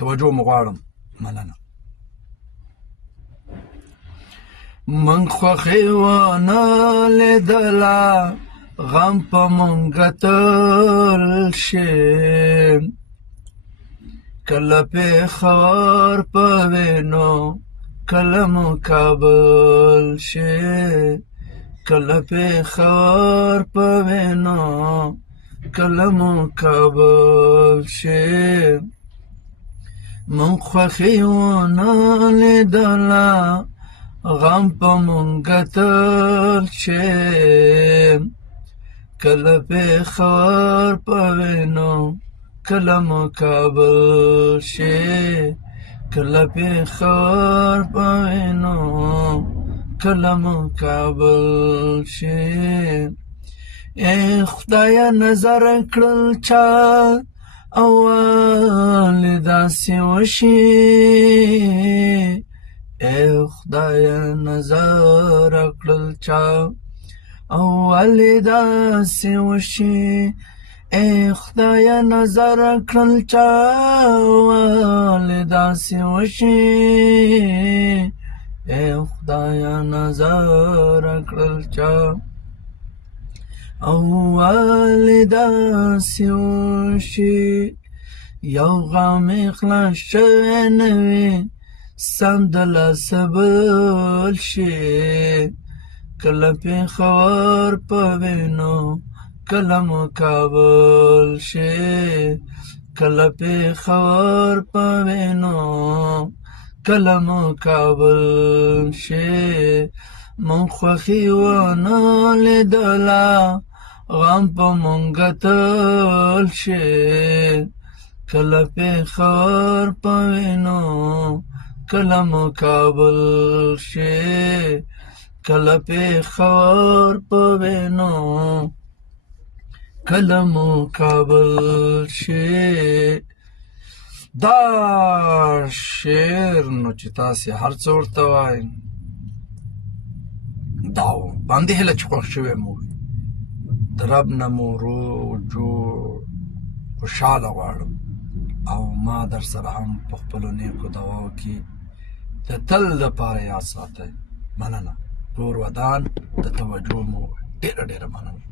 توجه مو غواړم. مننه. من خوښي ونه لیدله غم په مونږه تل شي، کله پېښور په وینو کله مو کابل شي، کله پېښور په وینو کله مو کابل شي. من خوښي ونه لیدله غم په مونږه تل شي، کله پېښور په وینو کله مو کابل شي، کله پېښور په وینو کله مو کابل شي. ای خدایه نظر کړل چا اول داسې وشي، ای خدایه نظر کړل چا اول داسې وشي، ای خدایه نظر کړل چا اول داسې وشي، ای خدایه نظر کړل چا اول داسې وشي. یو غم خلاص شوی نه وي سمدلاسه بل شي، کله پېښور په وینو کله مو کابل شي، کله پېښور په وینو کله مو کابل شي. من خوښي ونه لیدله غم په مونږه تل شي، کله پېښور په وینو کله مو کابل شي، کله پېښور په وینو کله مو کابل شي. دا شعر نو چې تاسې هر څه ورته وایئ دا باندې هیله چې خوښ شوی مو وي، د رب نه مو روغ جوړ خوشحاله غواړم، او ما در سره هم په خپلو نیکو دعاو کې د تل دپاره یاد ساتئ. مننه. کور ودان د توجه مو ډېره ډېره مننه.